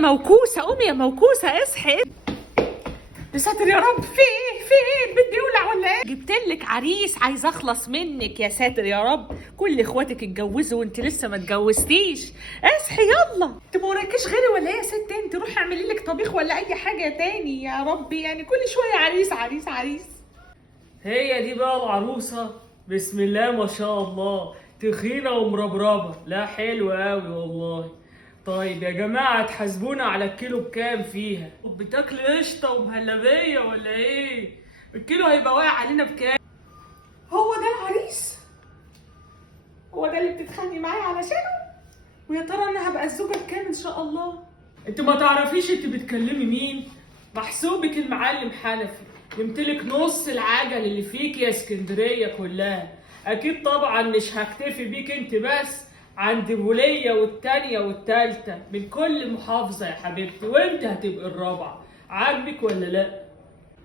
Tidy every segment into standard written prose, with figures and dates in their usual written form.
موكوسة قومي يا موكوسة اصحي. يا ساتر يا رب، في ايه البيت بيولع ولا ايه؟ جبتلك عريس عايز اخلص منك. يا ساتر يا رب، كل اخواتك اتجوزوا وانت لسه ما اتجوزتيش. اصحي يلا، انت ما وراكيش غيري ولا ايه يا ست؟ انت روحي اعملي لك طبيخ ولا اي حاجه تاني يا ربي، يعني كل شويه عريس عريس عريس. هي دي بقى العروسة. بسم الله ما شاء الله، تخينة ومربربة، لا حلوة قوي والله. طيب يا جماعة تحاسبونا على الكيلو بكام فيها؟ بتاكل قشطة ومهلبية ولا ايه؟ الكيلو هيبقى واقع علينا بكام؟ هو ده العريس؟ هو ده اللي بتتخانقي معايا علشانه؟ ويا ترى انا هبقى الزوجه بكام ان شاء الله؟ انت ما تعرفيش انت بتكلمي مين؟ محسوبك المعلم حنفي، يمتلك نص العجل اللي فيك يا اسكندرية كلها. اكيد طبعا مش هكتفي بيك انت بس، عند بولية والتانية والتالتة من كل محافظة يا حبيبتي، وانت هتبقى الرابعة. عاجبك ولا لا؟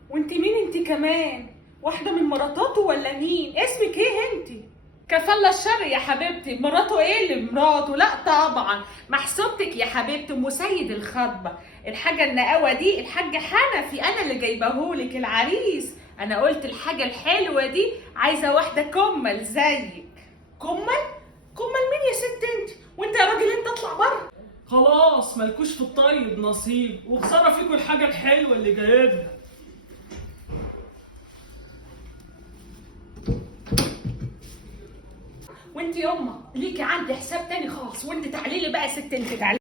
وانت مين انت كمان؟ واحده من مراتاته ولا مين؟ اسمك ايه انت؟ كفالة الشر يا حبيبتي. مراته ايه اللي مراته؟ لا طبعا، محسوبتك يا حبيبتي ام سيد الخطبه. الحاجه النقاوه دي الحاج حنفي، انا اللي جايبهولك العريس. انا قلت الحاجه الحلوه دي عايزه واحده كمل زيك. كمل؟ كمل مين يا ست انت؟ وانت يا راجل انت اطلع بره. خلاص مالكوش في الطيب نصيب، وخسارة فيكم الحاجة الحلوة اللي جايبها. وانت يما ليكي عندي حساب تاني خالص. وانت تعالي لي بقى يا ست، انت تعالي.